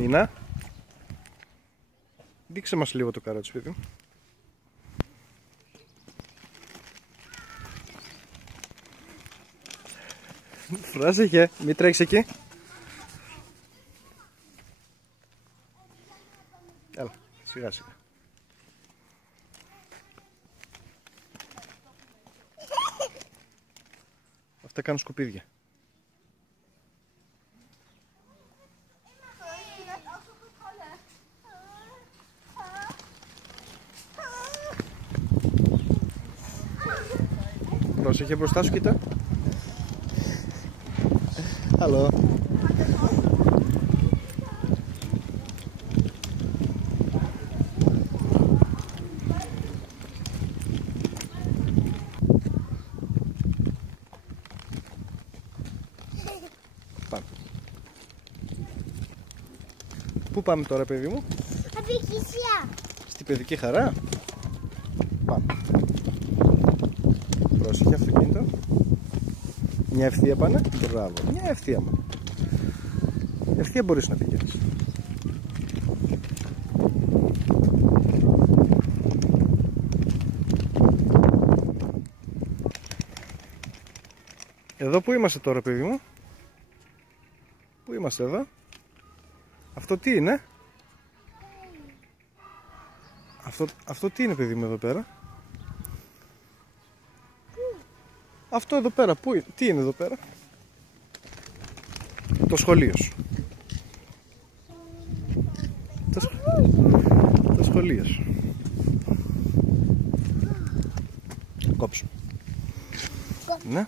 Μίνα, δείξε μας λίγο το καρότσι, παιδί μου. Πρόσεχε, μην τρέξεις εκεί. Έλα, σιγά σιγά. Αυτά κάνουν σκουπίδια. Πρόσεχε μπροστά σου, κοίτα. Hello. Πάμε. Πού πάμε τώρα, παιδί μου? Στην παιδική χαρά. Πάμε. Πρόσεχε, αυτοκίνητο. Μια ευθεία πάνε. Μπράβο. Μια ευθεία μόνο. Ευθεία μπορείς να πηγαίνεις. Εδώ που είμαστε τώρα, παιδί μου? Πού είμαστε εδώ? Αυτό τι είναι? Αυτό τι είναι, παιδί μου, εδώ πέρα? Αυτό εδώ πέρα, τι είναι εδώ πέρα? Το σχολείο σου. Το σχολείο σου. Κόψου. Ναι.